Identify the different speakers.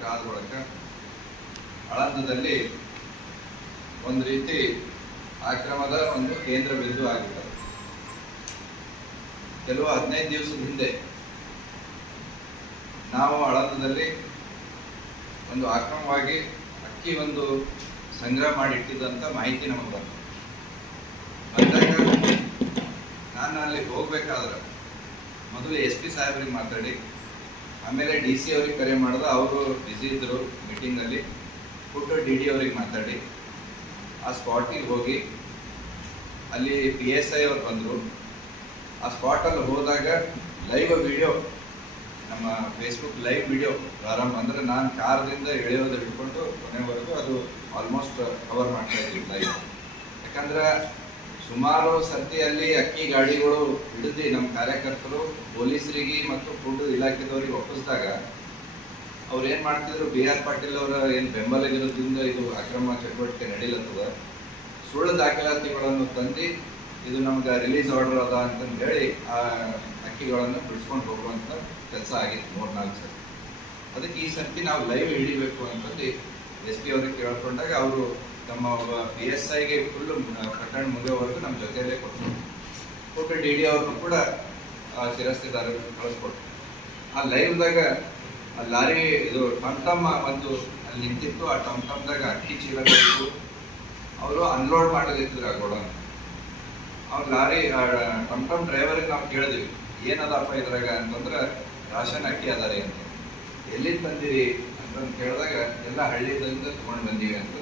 Speaker 1: ಬಳಿಕ ಆಳಂದದಲ್ಲಿ ಒಂದು ರೀತಿ ಆಕ್ರಮದ ಒಂದು ಕೇಂದ್ರ ಬಿಂದು ಆಗಿದ್ದಾರೆ ಕೆಲವು ಹದಿನೈದು ದಿವಸದ ಹಿಂದೆ ನಾವು ಅಳಂದದಲ್ಲಿ ಒಂದು ಆಕ್ರಮವಾಗಿ ಅಕ್ಕಿ ಒಂದು ಸಂಗ್ರಹ ಮಾಡಿಟ್ಟಿದ್ದಂಥ ಮಾಹಿತಿ ನಮಗೆ ಬಂತು. ಬಂದಾಗ ನಾನು ಅಲ್ಲಿ ಹೋಗ್ಬೇಕಾದ್ರೆ ಮೊದಲು ಎಸ್ ಪಿ ಸಾಹೇಬ್ರಿಗೆ ಮಾತಾಡಿ ಆಮೇಲೆ ಡಿ ಸಿ ಅವ್ರಿಗೆ ಕರೆ ಮಾಡಿದ್ರು ಅವರು ಬ್ಯುಸಿ ಇದ್ದರು ಮೀಟಿಂಗಲ್ಲಿ ಫುಡ್ ಡಿ ಡಿ ಅವ್ರಿಗೆ ಮಾತಾಡಿ. ಆ ಸ್ಪಾಟಿಗೆ ಹೋಗಿ, ಅಲ್ಲಿ ಪಿ ಎಸ್ ಐ ಅವ್ರು ಬಂದರು. ಆ ಸ್ಪಾಟಲ್ಲಿ ಹೋದಾಗ ಲೈವ್ ವಿಡಿಯೋ ನಮ್ಮ ಫೇಸ್ಬುಕ್ ಲೈವ್ ವಿಡಿಯೋ ಪ್ರಾರಂಭ. ಅಂದರೆ ನಾನು ಕಾರದಿಂದ ಎಳೆಯೋದು ಹಿಡ್ಕೊಂಡು ಕೊನೆವರೆಗೂ ಅದು ಆಲ್ಮೋಸ್ಟ್ ಕವರ್ ಮಾಡ್ತಾ ಇದ್ದೀವಿ ಲೈವ್ ಯಾಕಂದ್ರೆ ಸುಮಾರು ಸರ್ತಿಯಲ್ಲಿ ಅಕ್ಕಿ ಗಾಡಿಗಳು ಹಿಡಿದು ನಮ್ಮ ಕಾರ್ಯಕರ್ತರು, ಪೊಲೀಸರಿಗೆ ಮತ್ತು ಫುಡ್ ಇಲಾಖೆದವರಿಗೆ ಒಪ್ಪಿಸಿದಾಗ ಅವ್ರು ಏನು ಮಾಡ್ತಿದ್ರು? ಬಿ ಆರ್ ಪಾಟೀಲ್ ಅವರ ಏನು ಬೆಂಬಲ ಇರೋದ್ರಿಂದ ಇದು ಅಕ್ರಮ ಚಟುವಟಿಕೆ ನಡೀಲತ್ತದ? ಸುಳ್ಳು ದಾಖಲಾತಿಗಳನ್ನು ತಂದು ಇದು ನಮ್ಗೆ ರಿಲೀಸ್ ಆರ್ಡರ್ ಅದ ಅಂತಂದು ಹೇಳಿ ಆ ಅಕ್ಕಿಗಳನ್ನು ಬಿಡಿಸ್ಕೊಂಡು ಹೋಗುವಂಥ ಕೆಲಸ ಆಗಿತ್ತು ಮೂರು ನಾಲ್ಕು ಸರ್ತಿ. ಅದಕ್ಕೆ ಈ ಸರ್ತಿ ನಾವು ಲೈವ್ ಹಿಡಿಬೇಕು ಅಂತಂದು ಎಸ್ ಪಿ ಅವ್ರಿಗೆ ಕೇಳ್ಕೊಂಡಾಗ ಅವರು ತಮ್ಮ ಒಬ್ಬ ಪಿ ಎಸ್ ಐಗೆ ಫುಲ್ಲು ಪ್ರಕರಣ ನಮ್ಮ ಜೊತೆಯಲ್ಲೇ ಕೊಟ್ಟರು ಕೊಟ್ಟು ಡಿ ಡಿ ಅವ್ರನ್ನು ಕೂಡ ಆ, ಶಿರಸ್ತೆದಾರರಿಗೆ ಕಳಿಸ್ಕೊಟ್ರು. ಆ ಲೈವ್ದಾಗ ಆ ಲಾರಿ ಇದು ಟಮ್ ಟಮ್ ಅಲ್ಲಿ ನಿಂತಿತ್ತು. ಆ ಟಮ್ ಟಮ್ದಾಗ ಅಕ್ಕಿ ಚೀಲಗಳಿತ್ತು ಅವರು ಅನ್ಲೋಡ್ ಮಾಡೋದಿತ್ತು ಆ ಗೋಡನ್. ಅವ್ರ ಲಾರಿ ಟಮ್ ಟಮ್ ಡ್ರೈವರಿಗೆ ನಾವು ಕೇಳಿದ್ವಿ ಏನದಪ್ಪ ಇದ್ರಾಗ? ಅಂತಂದ್ರೆ ರಾಷನ್ ಅಕ್ಕಿ ಅದಾರೆ ಅಂತ. ಎಲ್ಲಿಂದ ತಂದಿರಿ ಅಂತಂದು ಕೇಳಿದಾಗ ಎಲ್ಲ ಹಳ್ಳಿಯಿಂದ ತೊಗೊಂಡು ಬಂದೀವಿ ಅಂತ.